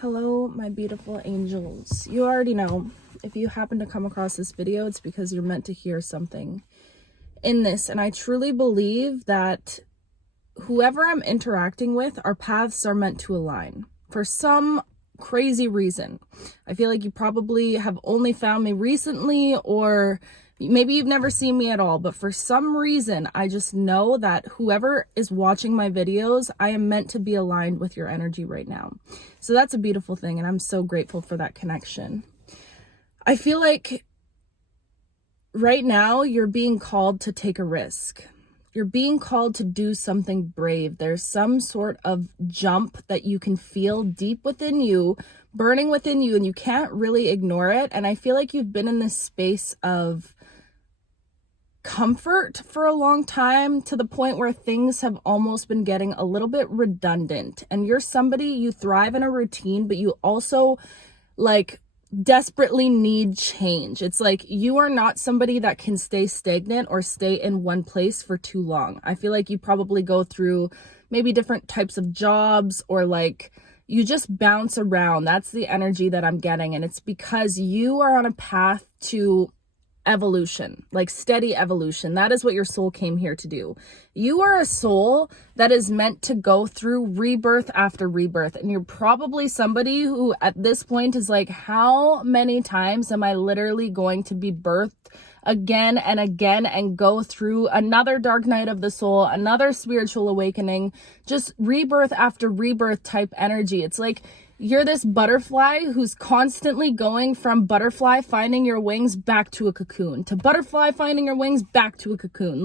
Hello, my beautiful angels. You already know, if you happen to come across this video, it's because you're meant to hear something in this. And I truly believe that whoever I'm interacting with, our paths are meant to align for some crazy reason. I feel like you probably have only found me recently, or maybe you've never seen me at all, but for some reason, I just know that whoever is watching my videos, I am meant to be aligned with your energy right now. So that's a beautiful thing, and I'm so grateful for that connection. I feel like right now you're being called to take a risk. You're being called to do something brave. There's some sort of jump that you can feel deep within you, burning within you, and you can't really ignore it. And I feel like you've been in this space of comfort for a long time, to the point where things have almost been getting a little bit redundant. And you're somebody, you thrive in a routine, but you also desperately need change. It's like you are not somebody that can stay stagnant or stay in one place for too long. I feel like you probably go through maybe different types of jobs, or you just bounce around. That's the energy that I'm getting. And it's because you are on a path to evolution, like steady evolution. That is what your soul came here to do. You are a soul that is meant to go through rebirth after rebirth. And you're probably somebody who at this point is like, how many times am I literally going to be birthed again and again and go through another dark night of the soul, another spiritual awakening, just rebirth after rebirth type energy. It's like you're this butterfly who's constantly going from butterfly finding your wings back to a cocoon, to butterfly finding your wings back to a cocoon.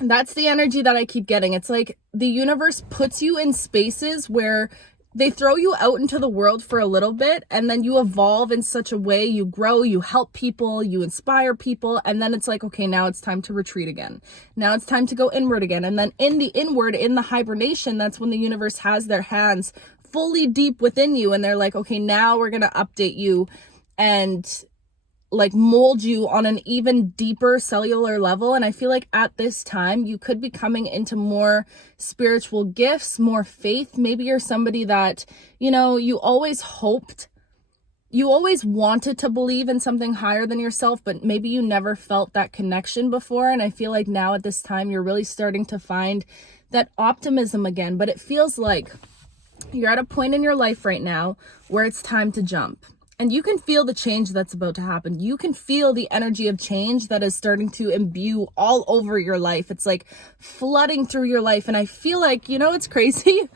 That's the energy that I keep getting. It's like the universe puts you in spaces where they throw you out into the world for a little bit, and then you evolve in such a way, you grow, you help people, you inspire people, and then it's like, okay, now it's time to retreat again. Now it's time to go inward again. And then in the inward, in the hibernation, that's when the universe has their hands fully deep within you, and they're like, okay, now we're gonna update you and mold you on an even deeper cellular level. And I feel like at this time you could be coming into more spiritual gifts, more faith. Maybe you're somebody that, you always hoped, you always wanted to believe in something higher than yourself, but maybe you never felt that connection before. And I feel like now at this time you're really starting to find that optimism again. But it feels like you're at a point in your life right now where it's time to jump. And you can feel the change that's about to happen. You can feel the energy of change that is starting to imbue all over your life. It's like flooding through your life. And I feel like, it's crazy.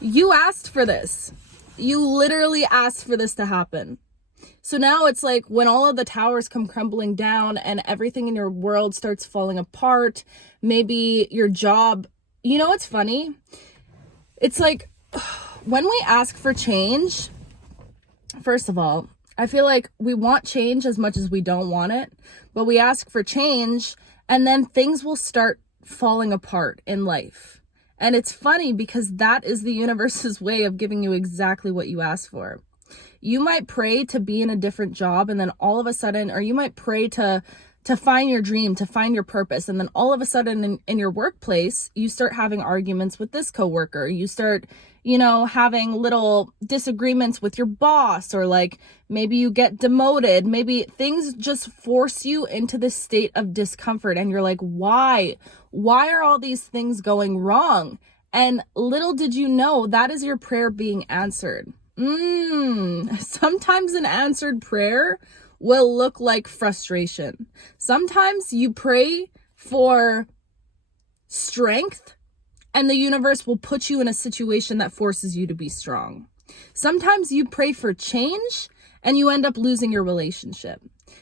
You asked for this. You literally asked for this to happen. So now it's like when all of the towers come crumbling down and everything in your world starts falling apart, maybe your job, it's funny. It's like when we ask for change, first of all, I feel like we want change as much as we don't want it, but we ask for change and then things will start falling apart in life. And it's funny because that is the universe's way of giving you exactly what you asked for. You might pray to be in a different job, and then all of a sudden, or you might pray to find your dream, to find your purpose. And then all of a sudden in your workplace, you start having arguments with this coworker. You start, having little disagreements with your boss, or maybe you get demoted. Maybe things just force you into this state of discomfort. And you're like, why? Why are all these things going wrong? And little did you know that is your prayer being answered. Sometimes an answered prayer will look like frustration. Sometimes you pray for strength and the universe will put you in a situation that forces you to be strong. Sometimes you pray for change and you end up losing your relationship.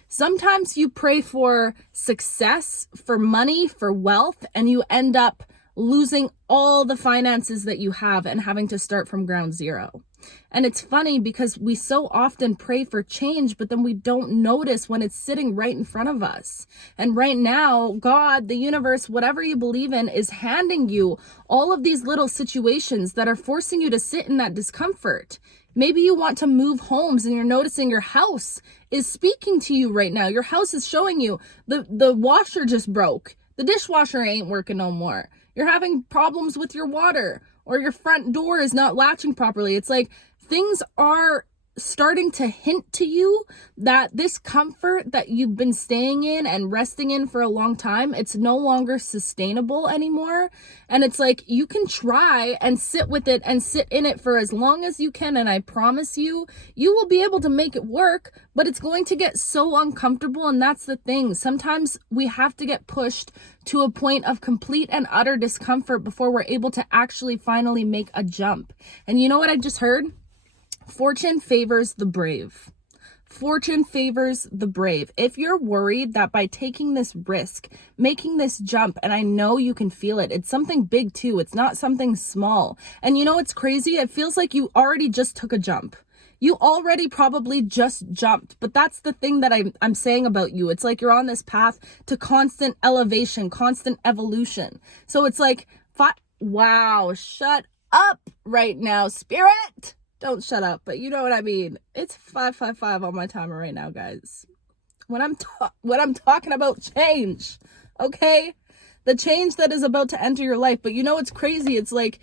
Sometimes you pray for success, for money, for wealth, and you end up losing all the finances that you have and having to start from ground zero. And it's funny because we so often pray for change, but then we don't notice when it's sitting right in front of us. And right now, God, the universe, whatever you believe in, is handing you all of these little situations that are forcing you to sit in that discomfort. Maybe you want to move homes and you're noticing your house is speaking to you right now. Your house is showing you the washer just broke. The dishwasher ain't working no more. You're having problems with your water, or your front door is not latching properly. It's like things are starting to hint to you that this comfort that you've been staying in and resting in for a long time, it's no longer sustainable anymore. And it's like, you can try and sit with it and sit in it for as long as you can, and I promise you, you will be able to make it work, but it's going to get so uncomfortable. And that's the thing. Sometimes we have to get pushed to a point of complete and utter discomfort before we're able to actually finally make a jump. And you know what I just heard? Fortune favors the brave. Fortune favors the brave. If you're worried that by taking this risk, making this jump, and I know you can feel it, it's something big too. It's not something small. And you know what's crazy? It feels like you already just took a jump. You already probably just jumped, but that's the thing that I'm saying about you. It's like you're on this path to constant elevation, constant evolution. So it's like, wow, shut up right now, spirit. Don't shut up, but you know what I mean. It's 5:55 on my timer right now, guys. When I'm talking about change, okay? The change that is about to enter your life. But you know what's crazy? It's like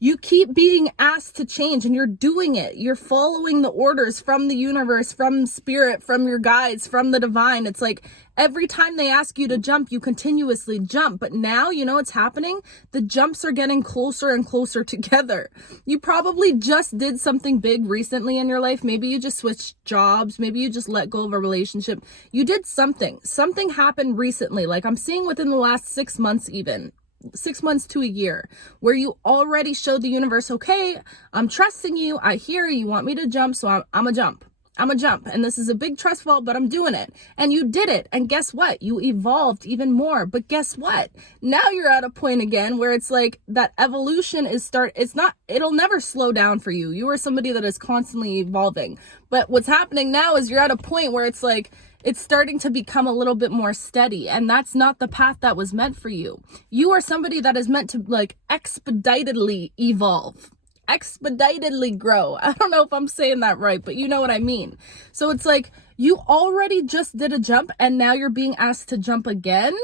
you keep being asked to change and you're doing it. You're following the orders from the universe, from spirit, from your guides, from the divine. It's like every time they ask you to jump, you continuously jump. But now, you know what's happening? The jumps are getting closer and closer together. You probably just did something big recently in your life. Maybe you just switched jobs. Maybe you just let go of a relationship. You did something. Something happened recently. Like I'm seeing within the last 6 months even. 6 months to a year, where you already showed the universe, okay, I'm trusting you. I hear you want me to jump, so I'm a jump. I'm a jump. And this is a big trust fall, but I'm doing it. And you did it. And guess what? You evolved even more. But guess what? Now you're at a point again where it's like that evolution it'll never slow down for you. You are somebody that is constantly evolving. But what's happening now is you're at a point where it's like, it's starting to become a little bit more steady, and that's not the path that was meant for you. You are somebody that is meant to like expeditedly evolve, expeditedly grow. I don't know if I'm saying that right, but you know what I mean. So it's like you already just did a jump and now you're being asked to jump again?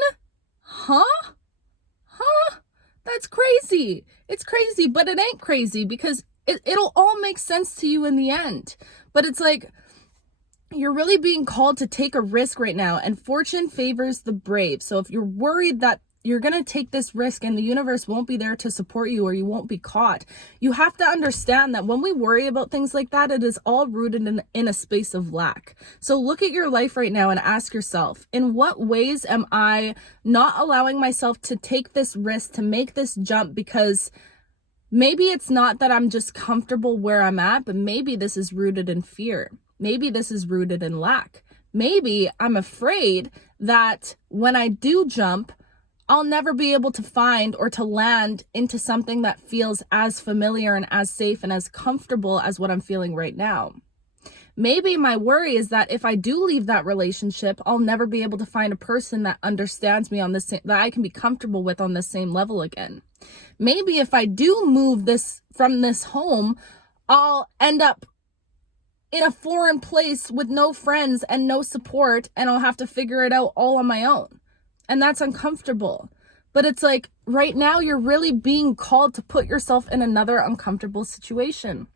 Huh? That's crazy. It's crazy, but it ain't crazy because it'll all make sense to you in the end. But it's like, you're really being called to take a risk right now, and fortune favors the brave. So if you're worried that you're going to take this risk and the universe won't be there to support you or you won't be caught, you have to understand that when we worry about things like that, it is all rooted in a space of lack. So look at your life right now and ask yourself, in what ways am I not allowing myself to take this risk, to make this jump? Because maybe it's not that I'm just comfortable where I'm at, but maybe this is rooted in fear. Maybe this is rooted in lack. Maybe I'm afraid that when I do jump, I'll never be able to find or to land into something that feels as familiar and as safe and as comfortable as what I'm feeling right now. Maybe my worry is that if I do leave that relationship, I'll never be able to find a person that understands me on the same, that I can be comfortable with on the same level again. Maybe if I do move from this home, I'll end up in a foreign place with no friends and no support, and I'll have to figure it out all on my own. And that's uncomfortable. But it's like right now you're really being called to put yourself in another uncomfortable situation.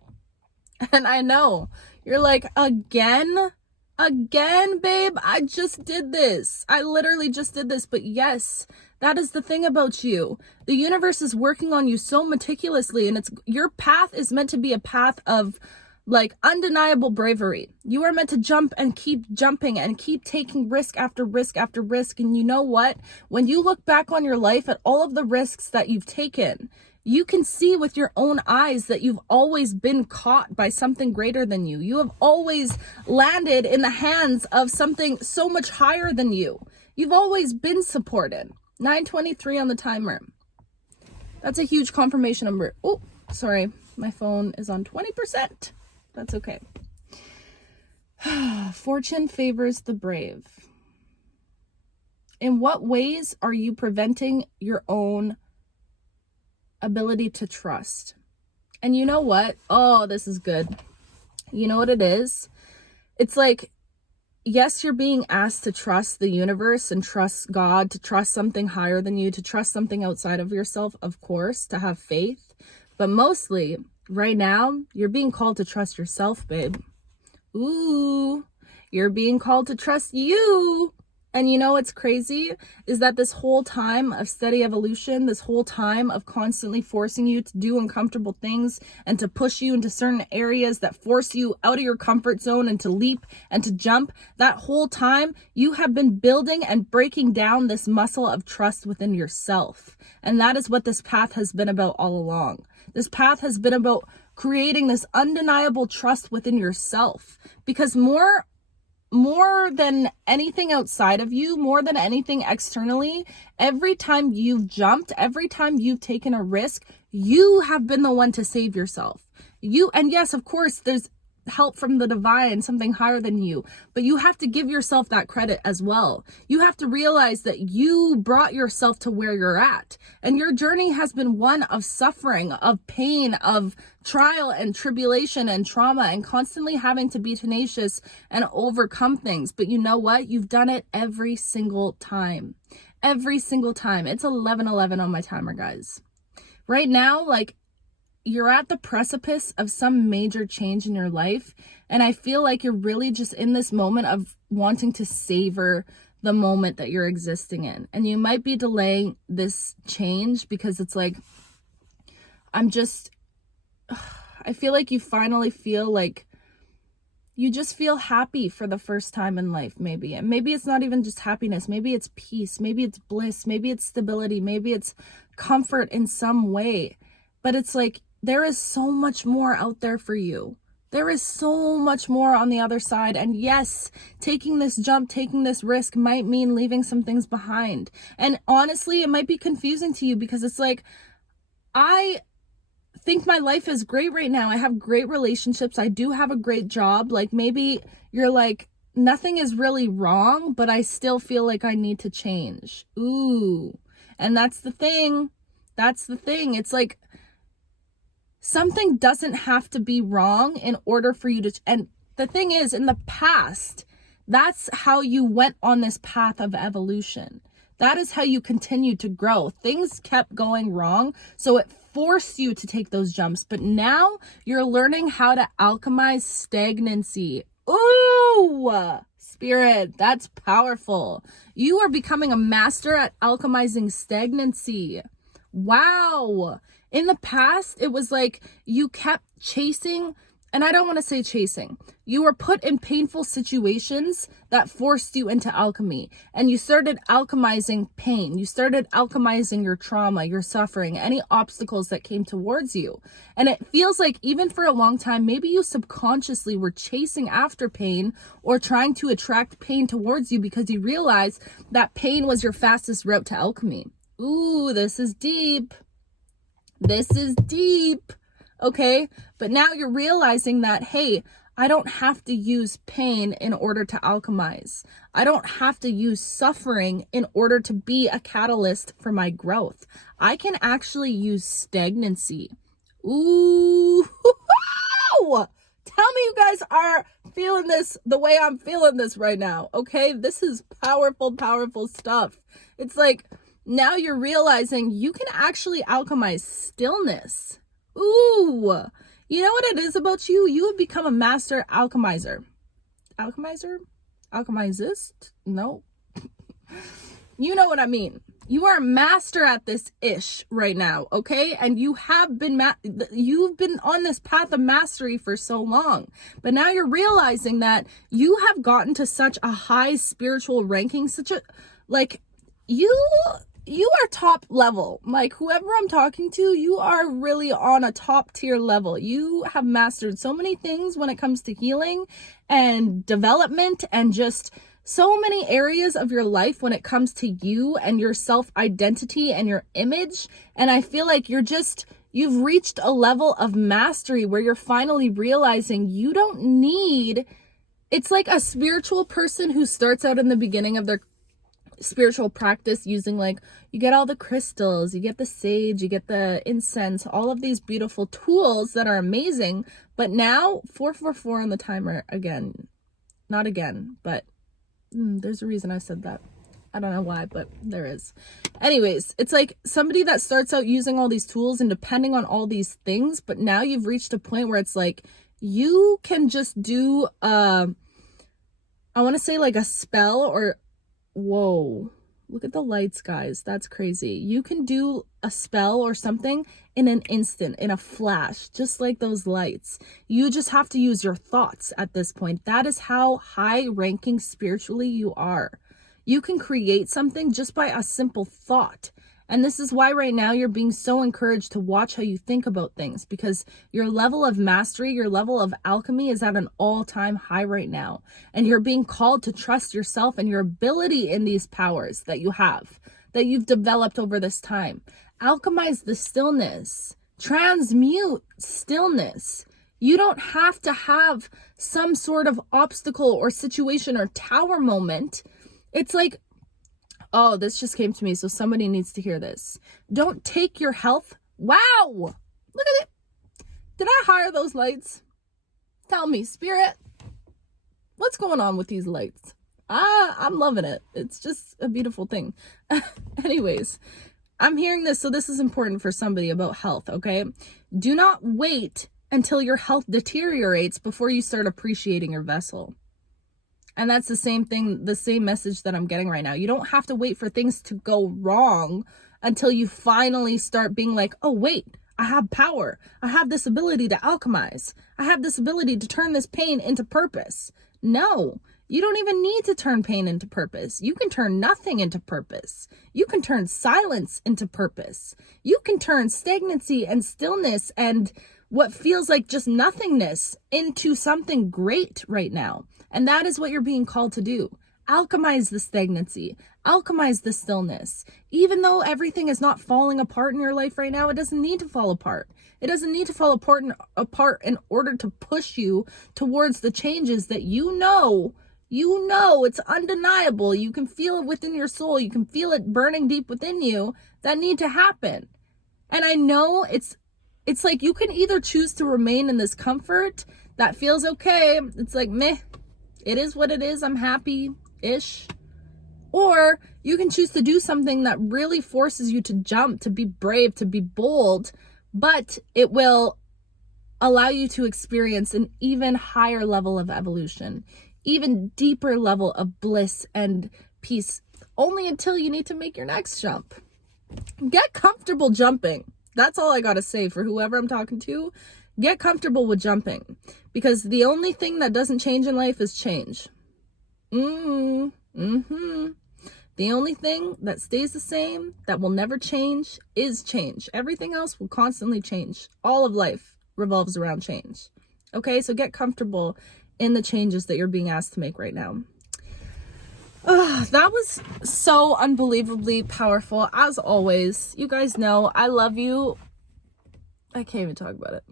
And I know you're like, again, babe, I just did this. I literally just did this. But yes, that is the thing about you. The universe is working on you so meticulously, and your path is meant to be a path of like undeniable bravery. You are meant to jump and keep jumping and keep taking risk after risk after risk. And you know what? When you look back on your life at all of the risks that you've taken, you can see with your own eyes that you've always been caught by something greater than you. You have always landed in the hands of something so much higher than you. You've always been supported. 9:23 on the timer. That's a huge confirmation number. Oh, sorry. My phone is on 20%. That's okay. Fortune favors the brave. In what ways are you preventing your own ability to trust? And you know what? Oh, this is good. You know what it is? It's like, yes, you're being asked to trust the universe and trust God, to trust something higher than you, to trust something outside of yourself, of course, to have faith. But mostly, Right now, you're being called to trust yourself, babe. Ooh, you're being called to trust you. And you know what's crazy is that this whole time of steady evolution, this whole time of constantly forcing you to do uncomfortable things and to push you into certain areas that force you out of your comfort zone and to leap and to jump, that whole time you have been building and breaking down this muscle of trust within yourself. And that is what this path has been about all along. This path has been about creating this undeniable trust within yourself, because more than anything outside of you, more than anything externally, every time you've jumped, every time you've taken a risk, you have been the one to save yourself. And yes, of course, there's help from the divine, something higher than you, but you have to give yourself that credit as well. You have to realize that you brought yourself to where you're at, and your journey has been one of suffering, of pain, of trial and tribulation and trauma, and constantly having to be tenacious and overcome things. But you know what? You've done it every single time. Every single time. It's 11:11 on my timer, guys. Right now, like, you're at the precipice of some major change in your life, and I feel like you're really just in this moment of wanting to savor the moment that you're existing in. And you might be delaying this change because it's like, I feel like you finally feel like you just feel happy for the first time in life, maybe. And maybe it's not even just happiness. Maybe it's peace. Maybe it's bliss. Maybe it's stability. Maybe it's comfort in some way. But it's like, there is so much more out there for you. There is so much more on the other side. And yes, taking this jump, taking this risk might mean leaving some things behind. And honestly, it might be confusing to you because it's like, I think my life is great right now. I have great relationships. I do have a great job. Like, maybe you're like, nothing is really wrong, but I still feel like I need to change. Ooh. And that's the thing. It's like, something doesn't have to be wrong in order for you to, and the thing is, in the past, that's how you went on this path of evolution. That is how you continued to grow. Things kept going wrong, so it forced you to take those jumps. But now you're learning how to alchemize stagnancy. Ooh, spirit, that's powerful. You are becoming a master at alchemizing stagnancy. Wow. In the past, it was like you kept chasing, and I don't want to say chasing. You were put in painful situations that forced you into alchemy, and you started alchemizing pain. You started alchemizing your trauma, your suffering, any obstacles that came towards you. And it feels like even for a long time, maybe you subconsciously were chasing after pain or trying to attract pain towards you because you realized that pain was your fastest route to alchemy. Ooh, this is deep. This is deep, okay? But now you're realizing that, hey, I don't have to use pain in order to alchemize. I don't have to use suffering in order to be a catalyst for my growth. I can actually use stagnancy. Ooh, tell me you guys are feeling this the way I'm feeling this right now, okay? This is powerful, powerful stuff. It's like, now you're realizing you can actually alchemize stillness. Ooh, you know what it is about you? You have become a master alchemizer. Alchemizer? Alchemizist? No. You know what I mean. You are a master at this ish right now, okay? And you have been, you've been on this path of mastery for so long. But now you're realizing that you have gotten to such a high spiritual ranking, such a, like, you are top level. Like, whoever I'm talking to, you are really on a top tier level. You have mastered so many things when it comes to healing and development, and just so many areas of your life when it comes to you and your self-identity and your image. And I feel like you've reached a level of mastery where you're finally realizing you don't need, it's like a spiritual person who starts out in the beginning of their spiritual practice using, like, you get all the crystals, you get the sage, you get the incense, all of these beautiful tools that are amazing. But now 444 on the timer again, not again, but there's a reason I said that. I don't know why, but there is. Anyways, it's like somebody that starts out using all these tools and depending on all these things, but now you've reached a point where it's like you can just do I want to say like a spell or whoa. Look at the lights, guys. That's crazy. You can do a spell or something in an instant, in a flash, just like those lights. You just have to use your thoughts at this point. That is how high ranking spiritually you are. You can create something just by a simple thought. And this is why right now you're being so encouraged to watch how you think about things, because your level of mastery, your level of alchemy is at an all-time high right now. And you're being called to trust yourself and your ability in these powers that you have, that you've developed over this time. Alchemize the stillness. Transmute stillness. You don't have to have some sort of obstacle or situation or tower moment. It's like, oh, this just came to me, so somebody needs to hear this. Don't take your health. Wow! Look at it. Did I hire those lights? Tell me, spirit. What's going on with these lights? I'm loving it. It's just a beautiful thing. Anyways, I'm hearing this, so this is important for somebody about health, okay? Do not wait until your health deteriorates before you start appreciating your vessel. And that's the same thing, the same message that I'm getting right now. You don't have to wait for things to go wrong until you finally start being like, oh, wait, I have power. I have this ability to alchemize. I have this ability to turn this pain into purpose. No, you don't even need to turn pain into purpose. You can turn nothing into purpose. You can turn silence into purpose. You can turn stagnancy and stillness and what feels like just nothingness into something great right now. And that is what you're being called to do. Alchemize the stagnancy. Alchemize the stillness. Even though everything is not falling apart in your life right now, it doesn't need to fall apart. It doesn't need to fall apart in order to push you towards the changes that you know it's undeniable. You can feel it within your soul. You can feel it burning deep within you that need to happen. And I know it's like you can either choose to remain in this comfort that feels okay. It's like, meh. It is what it is. I'm happy-ish. Or you can choose to do something that really forces you to jump, to be brave, to be bold, but it will allow you to experience an even higher level of evolution, even deeper level of bliss and peace, only until you need to make your next jump. Get comfortable jumping. That's all I got to say for whoever I'm talking to. Get comfortable with jumping, because the only thing that doesn't change in life is change. The only thing that stays the same, that will never change, is change. Everything else will constantly change. All of life revolves around change. Okay, so get comfortable in the changes that you're being asked to make right now. That was so unbelievably powerful. As always, you guys know I love you. I can't even talk about it.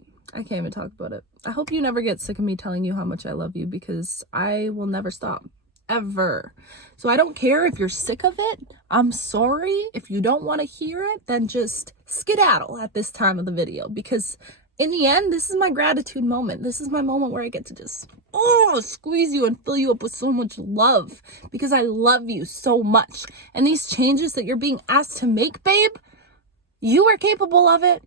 I hope you never get sick of me telling you how much I love you, because I will never stop, ever. So I don't care if you're sick of it. I'm sorry. If you don't want to hear it, then just skedaddle at this time of the video, because in the end, this is my gratitude moment. This is my moment where I get to just squeeze you and fill you up with so much love, because I love you so much. And these changes that you're being asked to make, babe, you are capable of it.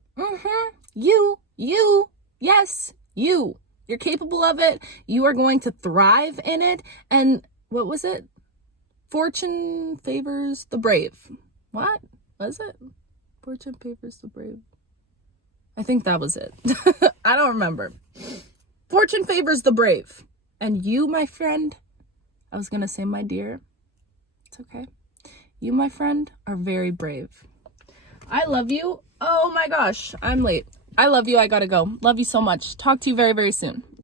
Yes, you're capable of it. You are going to thrive in it. And what was it? Fortune favors the brave. What was it? Fortune favors the brave. I think that was it. I don't remember. Fortune favors the brave. And you, my friend, I was going to say my dear. It's okay. You, my friend, are very brave. I love you. Oh my gosh, I'm late. I love you. I gotta go. Love you so much. Talk to you very, very soon.